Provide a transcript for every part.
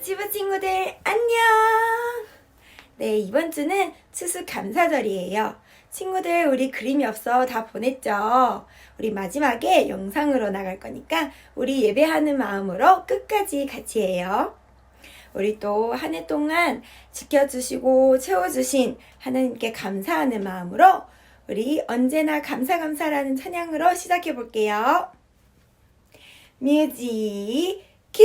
유치부 친구들 안녕! 네, 이번 주는 추수 감사절이에요. 친구들 우리 그림이 없어 다 보냈죠? 우리 마지막에 영상으로 나갈 거니까 우리 예배하는 마음으로 끝까지 같이 해요. 우리 또 한 해 동안 지켜주시고 채워주신 하나님께 감사하는 마음으로 우리 언제나 감사라는 찬양으로 시작해 볼게요. 뮤직 큐!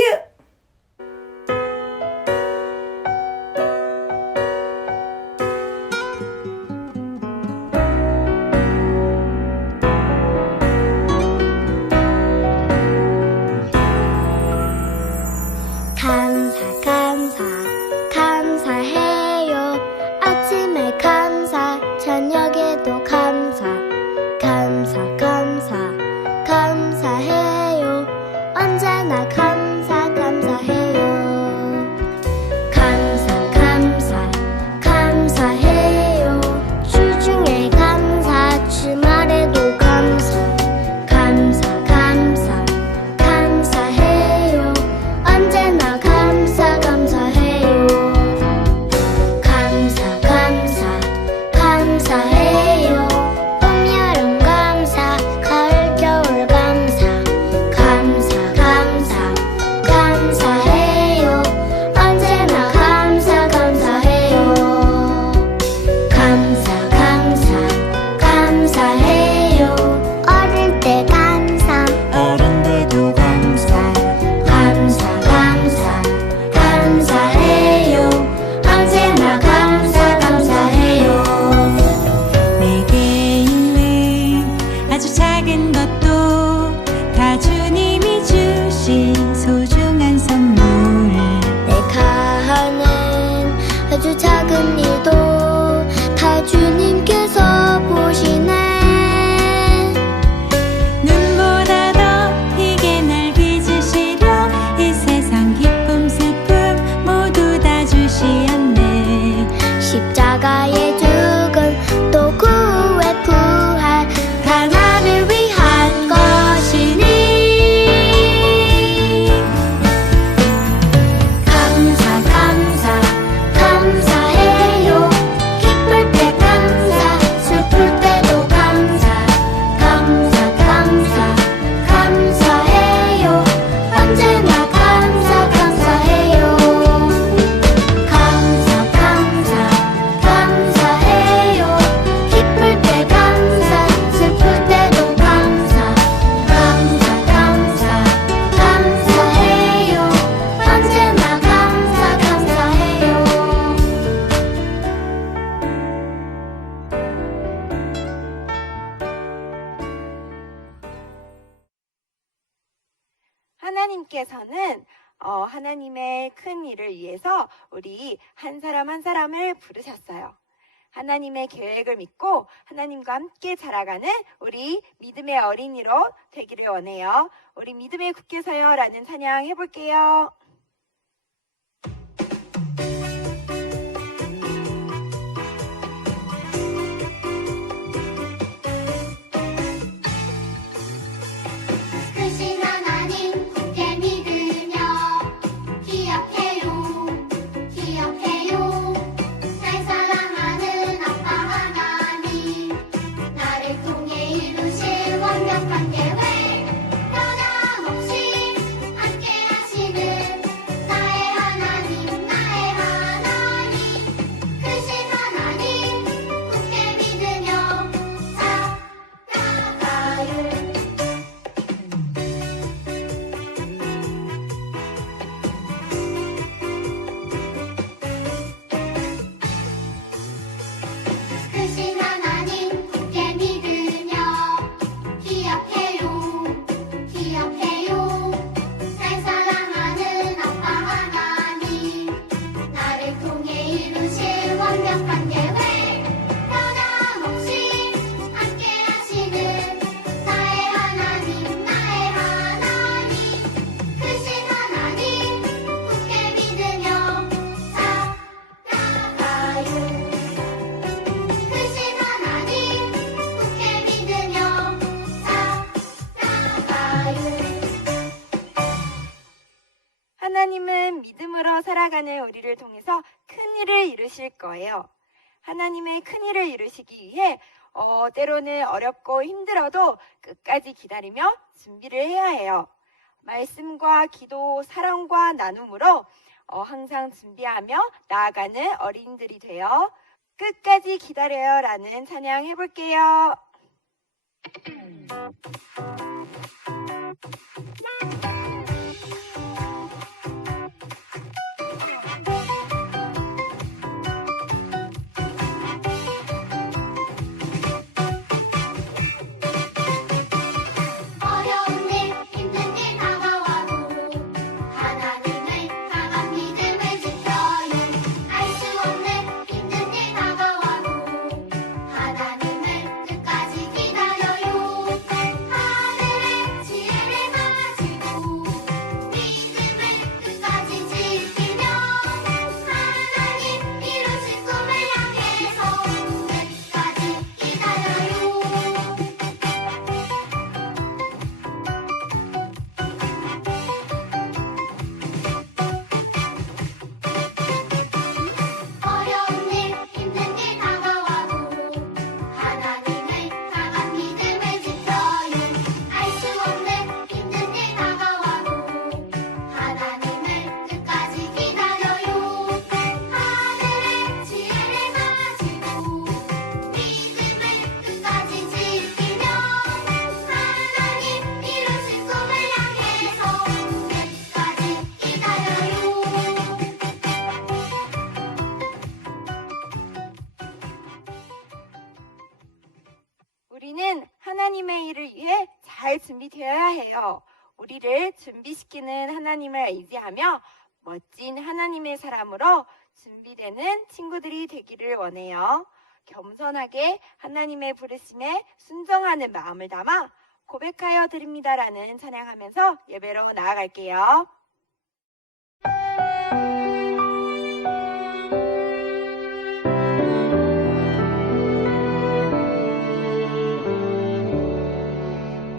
감사해요. 아침에 감사, 저녁에도 감사해요. 언제나 감사해요. 감사해요. 주중에 감사, 주말에도 감사해요. 언제나 감사해요. 감사해요. 봄, 여름 감사, 가을, 겨울 감사해요. 언제나 감사해요. 감사해요. 어릴 때 어른데도 감사해요. 언제나 감사해요. 내게 있는 아주 작은 것도 다 주님이 주신 소중한 선물. 내가 하는 아주 작은 일도 다 주님께서 보시네. 눈보다 더 희게 날 빚으시려 이 세상 기쁨 슬픔 모두 다 주시었네. 십자가의 죽음 또 구의 부활 다 나를 위한 것이니. 감사해요. 기쁠 때 감사, 슬플 때도 감사해요. 언제나 감사해요. 감사해요. 기쁠 때 감사, 슬플 때도 감사해요. 언제나 감사해요. 하나님께서는 하나님의 큰 일을 위해서 우리 한 사람 한 사람을 부르셨어요. 하나님의 계획을 믿고 하나님과 함께 자라가는 우리 믿음의 어린이로 되기를 원해요. 우리 믿음의 굳게 서요라는 찬양 해볼게요. 크신 하나님 굳게 믿으며 기억해요. 날 사랑하는 아빠 하나님, 나를 통해 이루실 완벽한 계획, 변함없이 함께 하시는 나의 하나님. 크신 하나님 굳게 믿으며 살아가요. 크신 하나님 굳게 믿으며 기억해요. 날 사랑하는 아빠 하나님, 나를 통해 이루실 완벽한 계획, 변함없이 함께 하시는 나의 하나님. 크신 하나님 굳게 믿으며 살아가요. 크신 하나님 굳게 믿으며 살아가요. 하나님은 믿음으로 살아 이루실 거예요. 하나님의 큰일을 이루시기 위해 때로는 어렵고 힘들어도 끝까지 기다리며 준비를 해야 해요. 말씀과 기도, 사랑과 나눔으로 항상 준비하며 나아가는 어린이들이 되어 끝까지 기다려요 라는 찬양 해볼게요. 어려운 일 힘든 일 다가와도 하나님을 강한 믿음을 지켜요. 알 수 없는 힘든 일 다가와도 하나님을 끝까지 기다려요. 하늘의 지혜를 가지고 믿음을 끝까지 지키며 하나님 이루신 꿈을 향해서 끝까지 기다려요. 어려운 일 힘든 일 다가와도 하나님을 강한 믿음을 지켜요. 알 수 없는 힘든 일 다가와도 하나님을 끝까지 기다려요. 하늘의 지혜를 가지고 믿음을 끝까지 지키며 하나님 이루신 꿈을 향해서 끝까지 기다려요. 우리는 하나님의 일을 위해 잘 준비되어야 해요. 우리를 준비시키는 하나님을 의지하며 멋진 하나님의 사람으로 준비되는 친구들이 되기를 원해요. 겸손하게 하나님의 부르심에 순종하는 마음을 담아 고백하여 드립니다라는 찬양하면서 예배로 나아갈게요.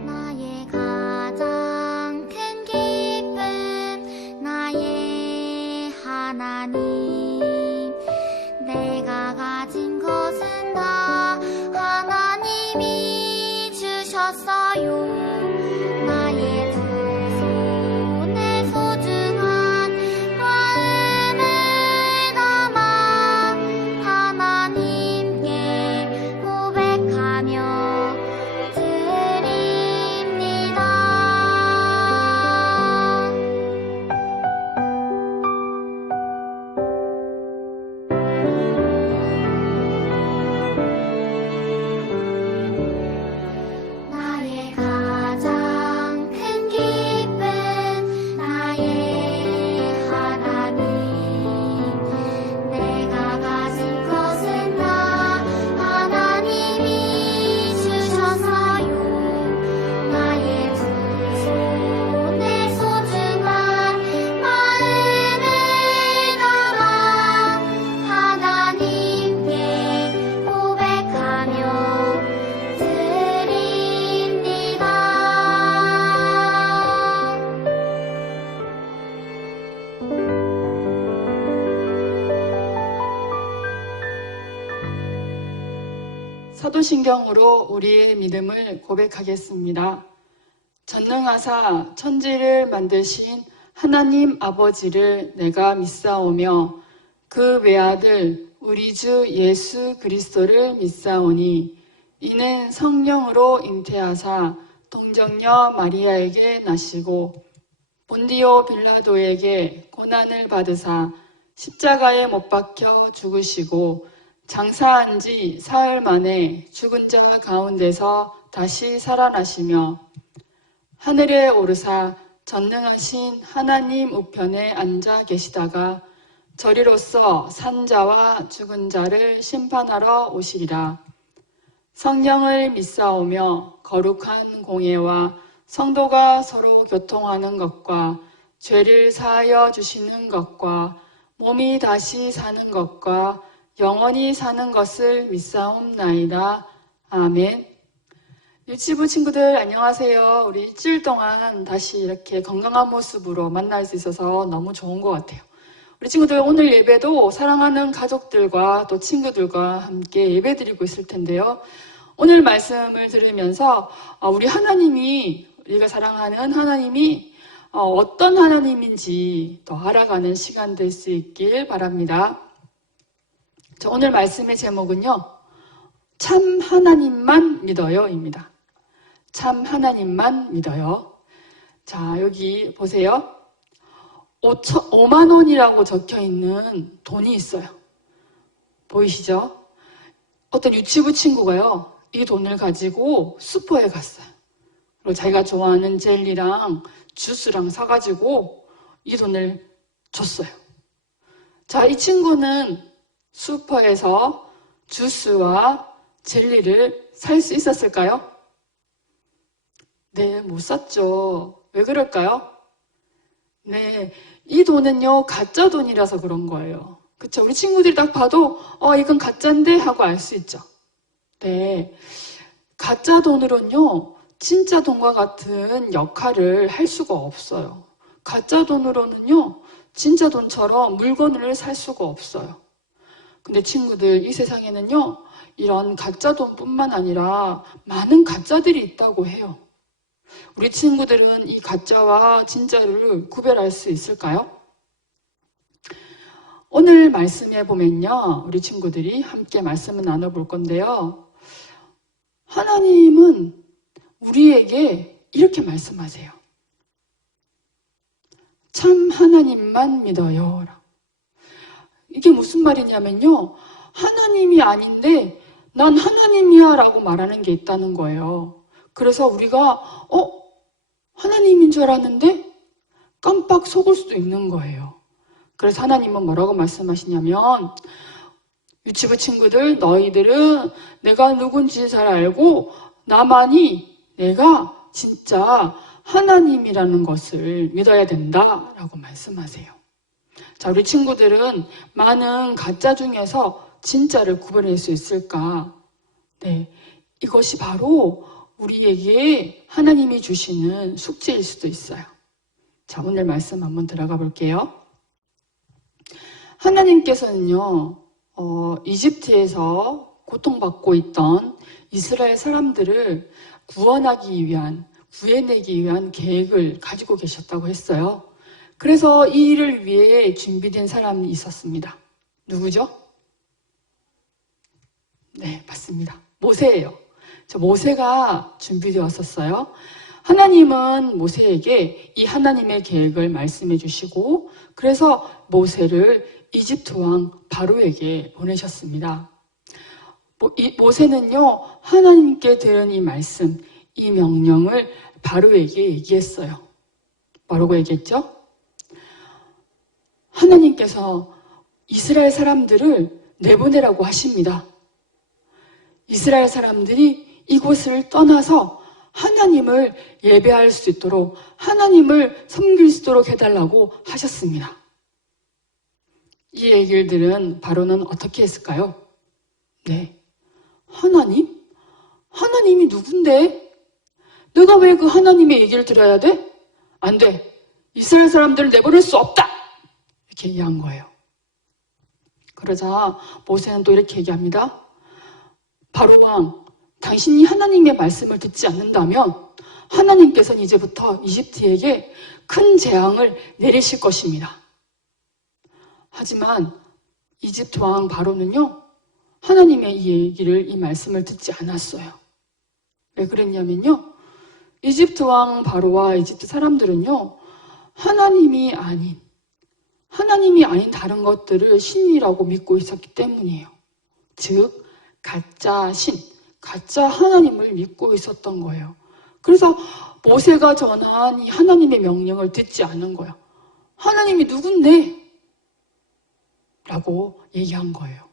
나의 가장 큰 기쁨 나의 하나님 내가 가진 것은 다 하나님이 주셨어요. 나의 두 손에 소중한 마음을 담아 하나님께 고백하며 드립니다. 나의 가장 큰 기쁨 나의 하나님 내가 가진 것은 다 하나님이 주셨어요. 나의 두 손에 소중한 마음을 담아 하나님께 고백하며 드립니다. 사도신경으로 우리의 믿음을 고백하겠습니다. 전능하사 천지를 만드신 하나님 아버지를 내가 믿사오며 그 외아들 우리 주 예수 그리스도를 믿사오니 이는 성령으로 잉태하사 동정녀 마리아에게 나시고 본디오 빌라도에게 고난을 받으사 십자가에 못 박혀 죽으시고 장사한 지 사흘 만에 죽은 자 가운데서 다시 살아나시며 하늘에 오르사 전능하신 하나님 우편에 앉아 계시다가 저리로서 산 자와 죽은 자를 심판하러 오시리라. 성령을 믿사오며 거룩한 공예와 성도가 서로 교통하는 것과 죄를 사하여 주시는 것과 몸이 다시 사는 것과 영원히 사는 것을 믿사옵나이다. 아멘. 유치부 친구들 안녕하세요. 우리 일주일 동안 다시 이렇게 건강한 모습으로 만날 수 있어서 너무 좋은 것 같아요. 우리 친구들 오늘 예배도 사랑하는 가족들과 또 친구들과 함께 예배드리고 있을 텐데요. 오늘 말씀을 들으면서 우리 하나님이, 우리가 사랑하는 하나님이 어떤 하나님인지 더 알아가는 시간 될 수 있길 바랍니다. 자, 오늘 말씀의 제목은요, 참 하나님만 믿어요입니다. 참 하나님만 믿어요. 자, 여기 보세요. 5만 원이라고 적혀 있는 돈이 있어요. 보이시죠? 어떤 유치부 친구가요, 이 돈을 가지고 슈퍼에 갔어요. 그리고 자기가 좋아하는 젤리랑 주스랑 사가지고 이 돈을 줬어요. 자, 이 친구는 슈퍼에서 주스와 젤리를 살 수 있었을까요? 네, 못 샀죠. 왜 그럴까요? 네, 이 돈은요, 가짜 돈이라서 그런 거예요. 그쵸? 우리 친구들이 딱 봐도, 이건 가짜인데? 하고 알 수 있죠. 네, 가짜 돈으로는요, 진짜 돈과 같은 역할을 할 수가 없어요. 가짜 돈으로는요, 진짜 돈처럼 물건을 살 수가 없어요. 근데 친구들, 이 세상에는요, 이런 가짜 돈뿐만 아니라 많은 가짜들이 있다고 해요. 우리 친구들은 이 가짜와 진짜를 구별할 수 있을까요? 오늘 말씀에 보면요, 우리 친구들이 함께 말씀을 나눠볼 건데요. 하나님은 우리에게 이렇게 말씀하세요. 참 하나님만 믿어요. 이게 무슨 말이냐면요, 하나님이 아닌데 난 하나님이야 라고 말하는 게 있다는 거예요. 그래서 우리가 하나님인 줄 알았는데 깜빡 속을 수도 있는 거예요. 그래서 하나님은 뭐라고 말씀하시냐면, 유치부 친구들, 너희들은 내가 누군지 잘 알고 나만이 내가 진짜 하나님이라는 것을 믿어야 된다라고 말씀하세요. 자, 우리 친구들은 많은 가짜 중에서 진짜를 구별할 수 있을까? 네, 이것이 바로 우리에게 하나님이 주시는 숙제일 수도 있어요. 자, 오늘 말씀 한번 들어가 볼게요. 하나님께서는요, 이집트에서 고통받고 있던 이스라엘 사람들을 구원하기 위한, 구해내기 위한 계획을 가지고 계셨다고 했어요. 그래서 이 일을 위해 준비된 사람이 있었습니다. 누구죠? 네, 맞습니다. 모세예요. 저 모세가 준비되어 왔었어요. 하나님은 모세에게 이 하나님의 계획을 말씀해 주시고, 그래서 모세를 이집트 왕 바로에게 보내셨습니다. 모세는요, 하나님께 들은 이 말씀, 이 명령을 바로에게 얘기했어요. 뭐라고 얘기했죠? 하나님께서 이스라엘 사람들을 내보내라고 하십니다. 이스라엘 사람들이 이곳을 떠나서 하나님을 예배할 수 있도록, 하나님을 섬길 수 있도록 해달라고 하셨습니다. 이 얘기를 들은 바로는 어떻게 했을까요? 네, 하나님? 하나님이 누군데? 내가 왜 그 하나님의 얘기를 들어야 돼? 안 돼. 이스라엘 사람들을 내보낼 수 없다! 이렇게 얘기한 거예요. 그러자 모세는 또 이렇게 얘기합니다. 바로 왕, 당신이 하나님의 말씀을 듣지 않는다면 하나님께서는 이제부터 이집트에게 큰 재앙을 내리실 것입니다. 하지만 이집트 왕 바로는요, 하나님의 이 얘기를, 이 말씀을 듣지 않았어요. 왜 그랬냐면요, 이집트 왕 바로와 이집트 사람들은요, 하나님이 아닌 다른 것들을 신이라고 믿고 있었기 때문이에요. 즉, 가짜 신, 가짜 하나님을 믿고 있었던 거예요. 그래서 모세가 전한 이 하나님의 명령을 듣지 않은 거예요. 하나님이 누군데? 라고 얘기한 거예요.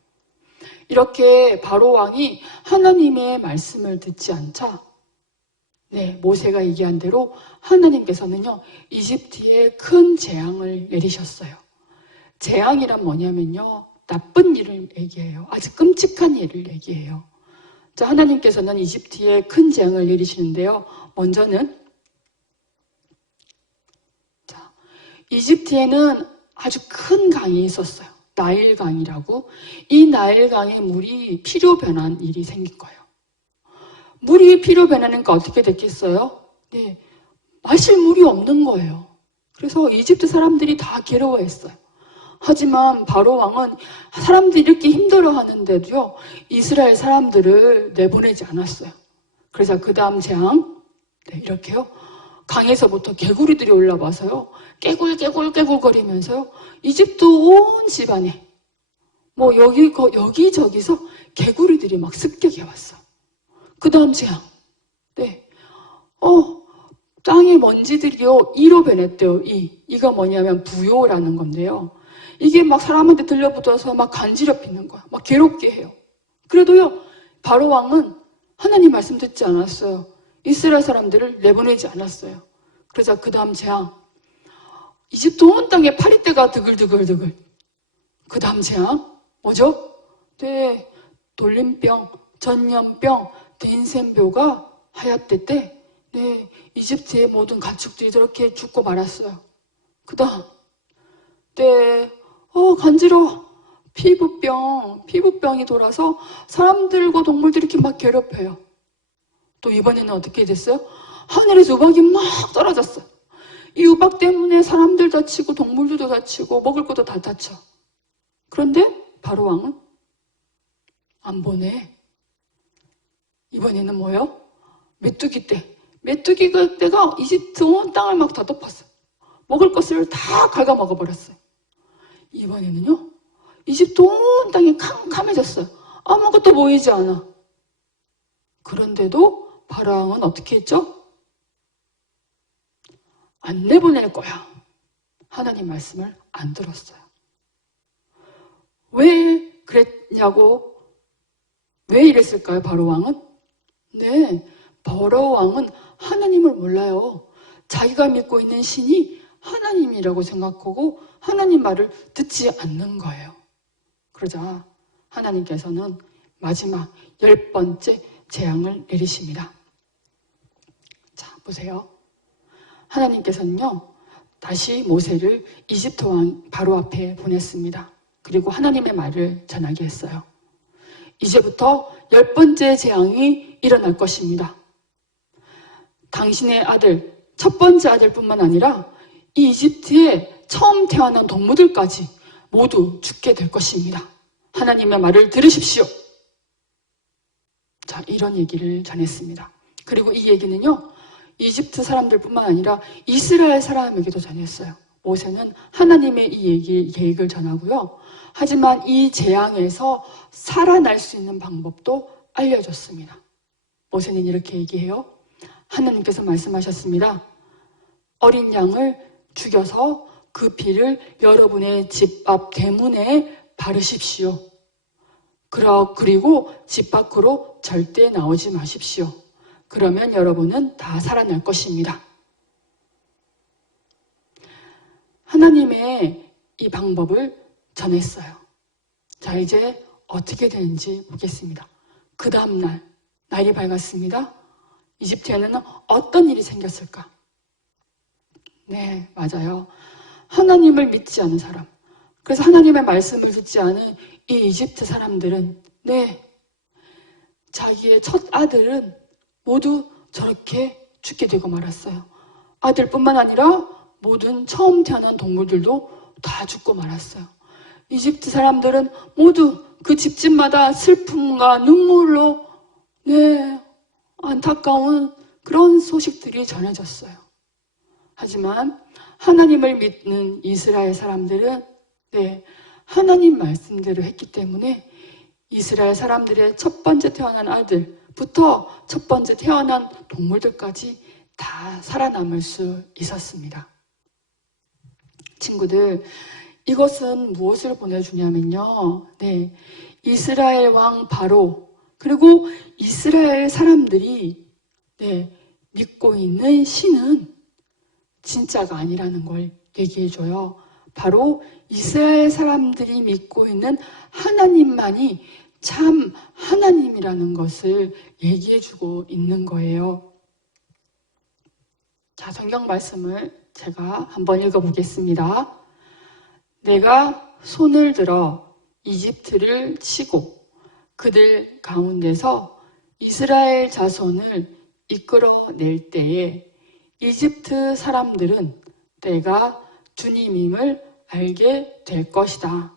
이렇게 바로 왕이 하나님의 말씀을 듣지 않자, 네, 모세가 얘기한 대로 하나님께서는요, 이집트에 큰 재앙을 내리셨어요. 재앙이란 뭐냐면요, 나쁜 일을 얘기해요. 아주 끔찍한 일을 얘기해요. 자, 하나님께서는 이집트에 큰 재앙을 내리시는데요. 먼저는, 자, 이집트에는 아주 큰 강이 있었어요. 나일강이라고. 이 나일강에 물이 피로 변한 일이 생긴 거예요. 물이 피로 변하니까 어떻게 됐겠어요? 네, 마실 물이 없는 거예요. 그래서 이집트 사람들이 다 괴로워했어요. 하지만 바로 왕은 사람들이 이렇게 힘들어하는데도요, 이스라엘 사람들을 내보내지 않았어요. 그래서 그 다음 재앙, 네, 이렇게요. 강에서부터 개구리들이 올라와서요, 깨굴거리면서요, 이집트 온 집안에, 뭐 여기저기서 개구리들이 막 습격해 왔어. 그 다음 재앙, 네, 땅의 먼지들이요, 이로 변했대요. 이가 뭐냐면 부요라는 건데요. 이게 막 사람한테 들려붙어서 막 간지럽히는 거야. 막 괴롭게 해요. 그래도요, 바로 왕은 하나님 말씀 듣지 않았어요. 이스라엘 사람들을 내보내지 않았어요. 그래서 그 다음 재앙, 이집트 온 땅에 파리떼가 드글드글. 그 다음 재앙, 뭐죠? 네, 돌림병, 전염병, 덴센병가 하얗대 때, 네, 이집트의 모든 가축들이 저렇게 죽고 말았어요. 그 다음, 네, 간지러워. 피부병이 돌아서 사람들과 동물들이 이렇게 막 괴롭혀요. 또 이번에는 어떻게 됐어요? 하늘에서 우박이 막 떨어졌어요. 이 우박 때문에 사람들 다치고 동물들도 다치고 먹을 것도 다 다쳐. 그런데 바로 왕은 안 보내. 이번에는 뭐예요? 메뚜기 때. 메뚜기가 때가 이집트 온 땅을 막 다 덮었어요. 먹을 것을 다 갉아먹어버렸어요. 이번에는요, 이집트 온 땅이 캄캄해졌어요. 아무것도 보이지 않아. 그런데도 바로왕은 어떻게 했죠? 안 내보낼 거야. 하나님 말씀을 안 들었어요. 왜 그랬냐고, 왜 이랬을까요, 바로왕은? 네, 바로왕은 하나님을 몰라요. 자기가 믿고 있는 신이 하나님이라고 생각하고 하나님 말을 듣지 않는 거예요. 그러자 하나님께서는 마지막 10번째 재앙을 내리십니다. 자, 보세요. 하나님께서는요, 다시 모세를 이집트 왕 바로 앞에 보냈습니다. 그리고 하나님의 말을 전하게 했어요. 이제부터 10번째 재앙이 일어날 것입니다. 당신의 아들, 첫 번째 아들뿐만 아니라 이 이집트에 처음 태어난 동무들까지 모두 죽게 될 것입니다. 하나님의 말을 들으십시오. 자, 이런 얘기를 전했습니다. 그리고 이 얘기는요, 이집트 사람들뿐만 아니라 이스라엘 사람에게도 전했어요. 모세는 하나님의 이 계획을 전하고요. 하지만 이 재앙에서 살아날 수 있는 방법도 알려줬습니다. 모세는 이렇게 얘기해요. 하나님께서 말씀하셨습니다. 어린 양을 죽여서 그 피를 여러분의 집 앞 대문에 바르십시오. 그리고 집 밖으로 절대 나오지 마십시오. 그러면 여러분은 다 살아날 것입니다. 하나님의 이 방법을 전했어요. 자, 이제 어떻게 되는지 보겠습니다. 그 다음날 날이 밝았습니다. 이집트에는 어떤 일이 생겼을까? 네, 맞아요. 하나님을 믿지 않은 사람, 그래서 하나님의 말씀을 듣지 않은 이 이집트 사람들은, 네, 자기의 첫 아들은 모두 저렇게 죽게 되고 말았어요. 아들뿐만 아니라 모든 처음 태어난 동물들도 다 죽고 말았어요. 이집트 사람들은 모두 그 집집마다 슬픔과 눈물로, 네, 안타까운 그런 소식들이 전해졌어요. 하지만 하나님을 믿는 이스라엘 사람들은, 네, 하나님 말씀대로 했기 때문에 이스라엘 사람들의 첫 번째 태어난 아들부터 첫 번째 태어난 동물들까지 다 살아남을 수 있었습니다. 친구들, 이것은 무엇을 보내주냐면요, 네, 이스라엘 왕 바로, 그리고 이스라엘 사람들이, 네, 믿고 있는 신은 진짜가 아니라는 걸 얘기해줘요. 바로 이스라엘 사람들이 믿고 있는 하나님만이 참 하나님이라는 것을 얘기해주고 있는 거예요. 자, 성경 말씀을 제가 한번 읽어보겠습니다. 내가 손을 들어 이집트를 치고 그들 가운데서 이스라엘 자손을 이끌어낼 때에 이집트 사람들은 내가 주님임을 알게 될 것이다.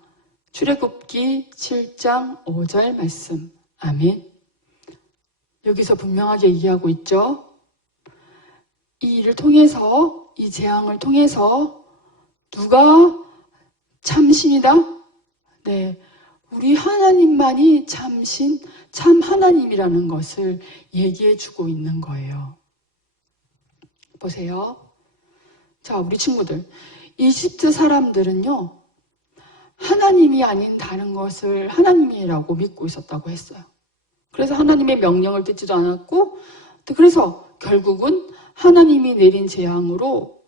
출애굽기 7장 5절 말씀. 아멘. 여기서 분명하게 얘기하고 있죠. 이 일을 통해서, 이 재앙을 통해서 누가 참신이다? 네, 우리 하나님만이 참신, 참 하나님이라는 것을 얘기해 주고 있는 거예요. 보세요. 자, 우리 친구들. 이집트 사람들은요, 하나님이 아닌 다른 것을 하나님이라고 믿고 있었다고 했어요. 그래서 하나님의 명령을 듣지도 않았고, 그래서 결국은 하나님이 내린 재앙으로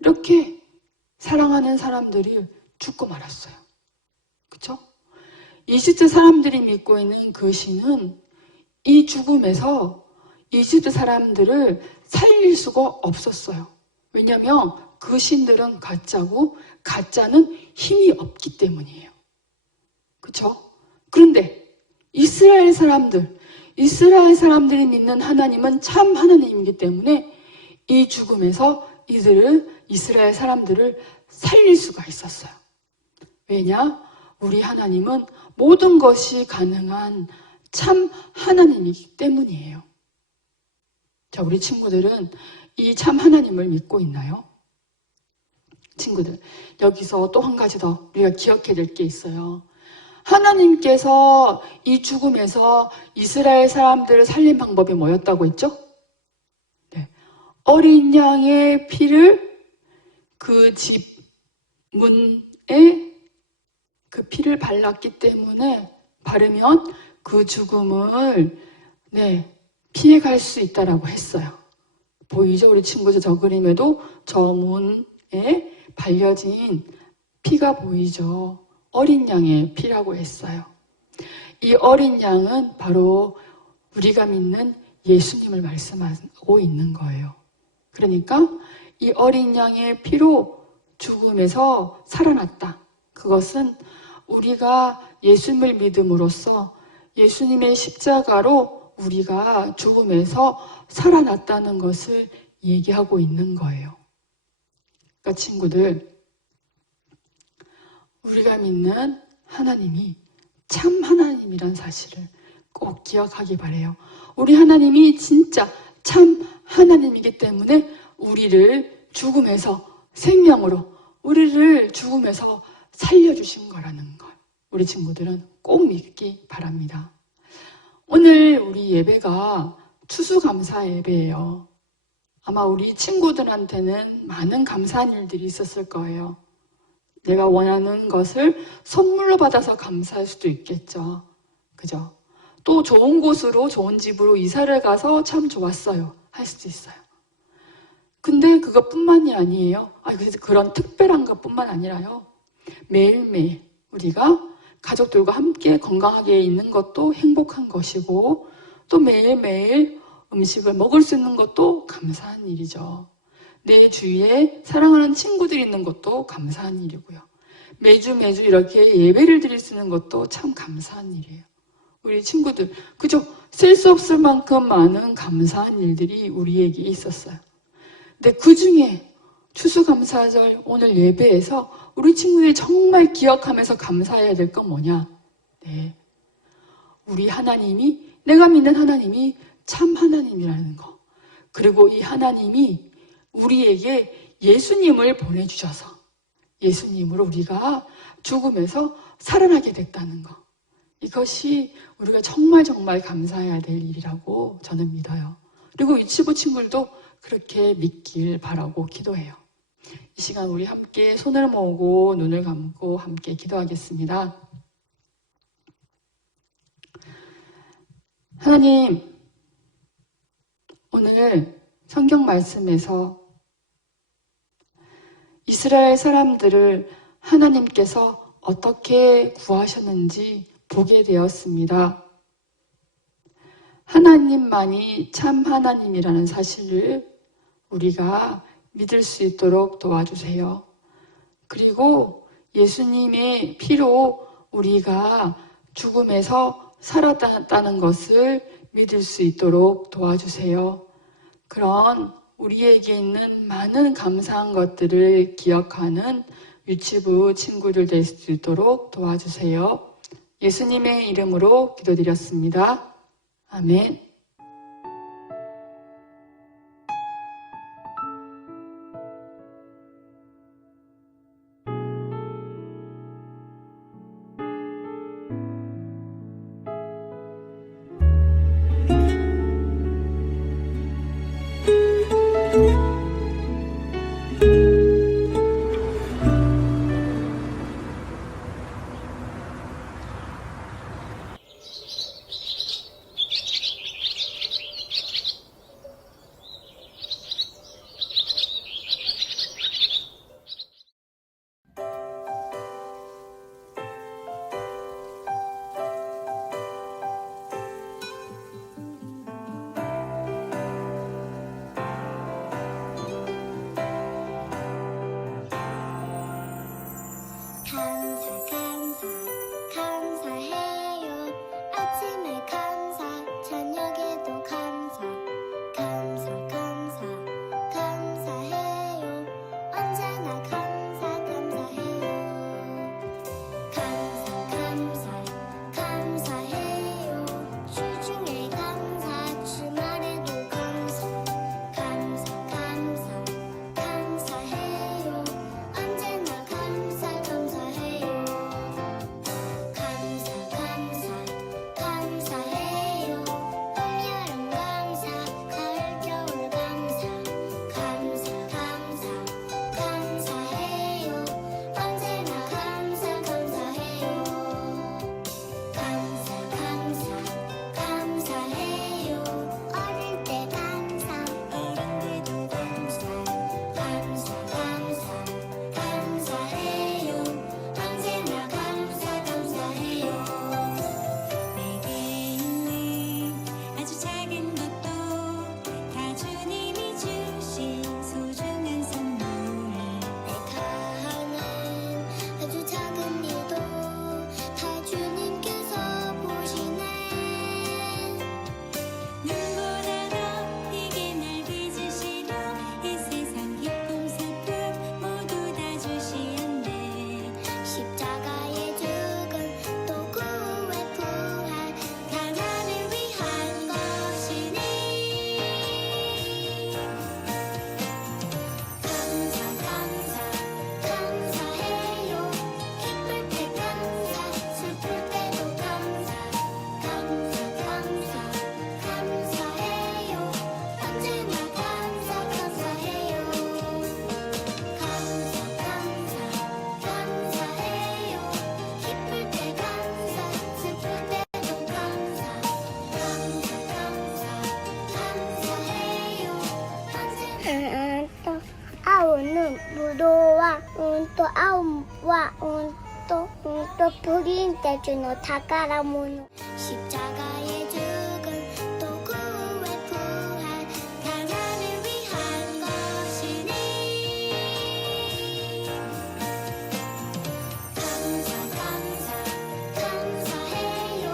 이렇게 사랑하는 사람들이 죽고 말았어요. 그쵸? 이집트 사람들이 믿고 있는 그 신은 이 죽음에서 이집트 사람들을 살릴 수가 없었어요. 왜냐하면 그 신들은 가짜고 가짜는 힘이 없기 때문이에요. 그쵸? 그런데 이스라엘 사람들이 믿는 하나님은 참 하나님이기 때문에 이 죽음에서 이스라엘 사람들을 살릴 수가 있었어요. 왜냐? 우리 하나님은 모든 것이 가능한 참 하나님이기 때문이에요. 자, 우리 친구들은 이 참 하나님을 믿고 있나요? 친구들, 여기서 또 한 가지 더 우리가 기억해야 될 게 있어요. 하나님께서 이 죽음에서 이스라엘 사람들을 살린 방법이 뭐였다고 했죠? 네. 어린 양의 피를 그 집 문에 그 피를 발랐기 때문에 바르면 그 죽음을 피해갈 수 있다라고 했어요. 보이죠? 우리 친구들 저 그림에도 저 문에 발려진 피가 보이죠? 어린 양의 피라고 했어요. 이 어린 양은 바로 우리가 믿는 예수님을 말씀하고 있는 거예요. 그러니까 이 어린 양의 피로 죽음에서 살아났다. 그것은 우리가 예수님을 믿음으로써 예수님의 십자가로 우리가 죽음에서 살아났다는 것을 얘기하고 있는 거예요. 그러니까 친구들, 우리가 믿는 하나님이 참 하나님이란 사실을 꼭 기억하기 바라요. 우리 하나님이 진짜 참 하나님이기 때문에 우리를 죽음에서 생명으로, 우리를 죽음에서 살려주신 거라는 걸 우리 친구들은 꼭 믿기 바랍니다. 오늘 우리 예배가 추수감사 예배예요. 아마 우리 친구들한테는 많은 감사한 일들이 있었을 거예요. 내가 원하는 것을 선물로 받아서 감사할 수도 있겠죠. 그죠? 또 좋은 곳으로, 좋은 집으로 이사를 가서 참 좋았어요. 할 수도 있어요. 근데 그것뿐만이 아니에요. 그런 특별한 것뿐만 아니라요. 매일매일 우리가 가족들과 함께 건강하게 있는 것도 행복한 것이고, 또 매일매일 음식을 먹을 수 있는 것도 감사한 일이죠. 내 주위에 사랑하는 친구들이 있는 것도 감사한 일이고요. 매주 이렇게 예배를 드릴 수 있는 것도 참 감사한 일이에요. 우리 친구들, 그죠? 셀 수 없을 만큼 많은 감사한 일들이 우리에게 있었어요. 근데 그 중에 추수감사절 오늘 예배에서 우리 친구들이 정말 기억하면서 감사해야 될 건 뭐냐? 네. 우리 하나님이, 내가 믿는 하나님이 참 하나님이라는 거. 그리고 이 하나님이 우리에게 예수님을 보내주셔서 예수님으로 우리가 죽음에서 살아나게 됐다는 거. 이것이 우리가 정말 감사해야 될 일이라고 저는 믿어요. 그리고 유치부 친구들도 그렇게 믿길 바라고 기도해요. 이 시간 우리 함께 손을 모으고 눈을 감고 함께 기도하겠습니다. 하나님, 오늘 성경 말씀에서 이스라엘 사람들을 하나님께서 어떻게 구하셨는지 보게 되었습니다. 하나님만이 참 하나님이라는 사실을 우리가 믿을 수 있도록 도와주세요. 그리고 예수님의 피로 우리가 죽음에서 살았다는 것을 믿을 수 있도록 도와주세요. 그런 우리에게 있는 많은 감사한 것들을 기억하는 유치부 친구들 될 수 있도록 도와주세요. 예수님의 이름으로 기도드렸습니다. 아멘. 감사해요. 아침에 감사, 저녁에도 감사, 감사해요. 언제나 감사해요. 감사해요. 주중에 감사, 주말에도 감사해요. 언제나 감사해요. 감사해요. 봄, 여름 감사, 가을, 겨울 감사, 감사해요. 언제나 감사해요. 감사해요. 어릴 때 감사, 어른들도 감사, 감사해요. 언제나 감사해요. 내게 있는 아주 작은 것도 다 주님이 주신 소중한 선물. 내가 하는 아주 작은 일도 다 주님께서 보시네. 눈보다 더 크게 날 빚으시려 이 세상 기쁨 슬픔 모두 다 주시었네. 십자가의 죽음 또 구의 부활 다 나를 위한 것이니. 감사해요. 기쁠 때 감사, 슬플 때도 감사해요. 언제나 감사해요. 감사해요. 기쁠 때 감사, 슬플 때도 감사해요. 또 아우는 무도와 또 아우와 또 불인데 주노 다가라 모노. 십자가의 죽음 또 구의 부활 다 나를 위한 것이니. 감사해요.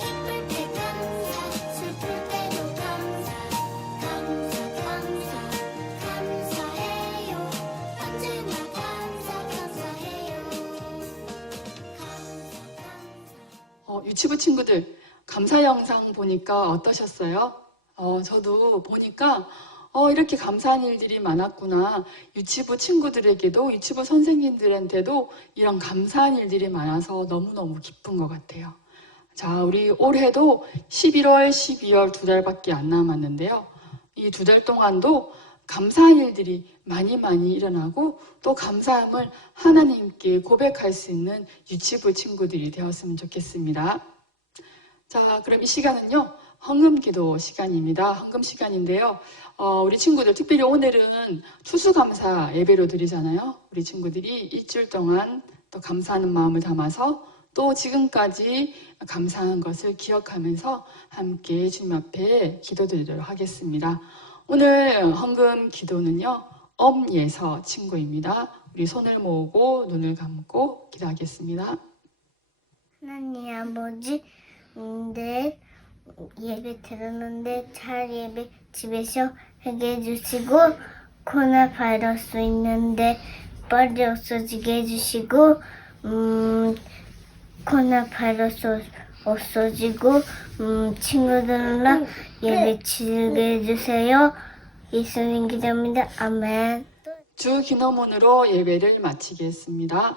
기쁠 때 감사, 슬플 때도 감사해요. 언제나 감사해요. 유치부 친구들, 감사 영상 보니까 어떠셨어요? 저도 보니까 이렇게 감사한 일들이 많았구나. 유치부 친구들에게도, 유치부 선생님들한테도 이런 감사한 일들이 많아서 너무너무 기쁜 것 같아요. 자, 우리 올해도 11월, 12월 2달밖에 안 남았는데요. 이 2달 동안도 감사한 일들이 많이 일어나고 또 감사함을 하나님께 고백할 수 있는 유치부 친구들이 되었으면 좋겠습니다. 자, 그럼 이 시간은요, 헌금기도 시간입니다. 헌금 시간인데요. 우리 친구들, 특별히 오늘은 추수감사 예배로 드리잖아요. 우리 친구들이 일주일 동안 또 감사하는 마음을 담아서 또 지금까지 감사한 것을 기억하면서 함께 주님 앞에 기도드리도록 하겠습니다. 오늘 헌금 기도는요, 엄예서 친구입니다. 우리 손을 모으고 눈을 감고 기도하겠습니다. 하나님 아버지, 내 예배 들었는데 잘 예배 집에서 하게 해주시고 코로나 바이러스 있는데 빨리 없어지게 해주시고 코로나 바이러스 없어지고 친구들이랑 예배 치르게 해주세요. 예수님 기도합니다. 아멘. 주 기도문으로 예배를 마치겠습니다.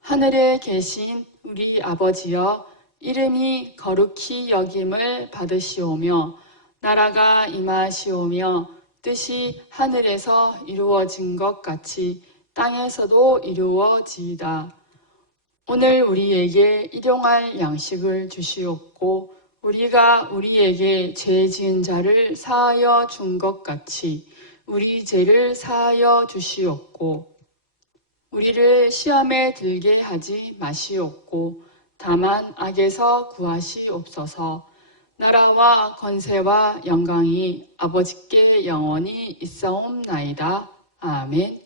하늘에 계신 우리 아버지여, 이름이 거룩히 여김을 받으시오며 나라가 임하시오며 뜻이 하늘에서 이루어진 것 같이 땅에서도 이루어지이다. 오늘 우리에게 일용할 양식을 주시옵고 우리가 우리에게 죄 지은 자를 사하여 준 것 같이 우리 죄를 사하여 주시옵고 우리를 시험에 들게 하지 마시옵고 다만 악에서 구하시옵소서. 나라와 권세와 영광이 아버지께 영원히 있사옵나이다. 아멘.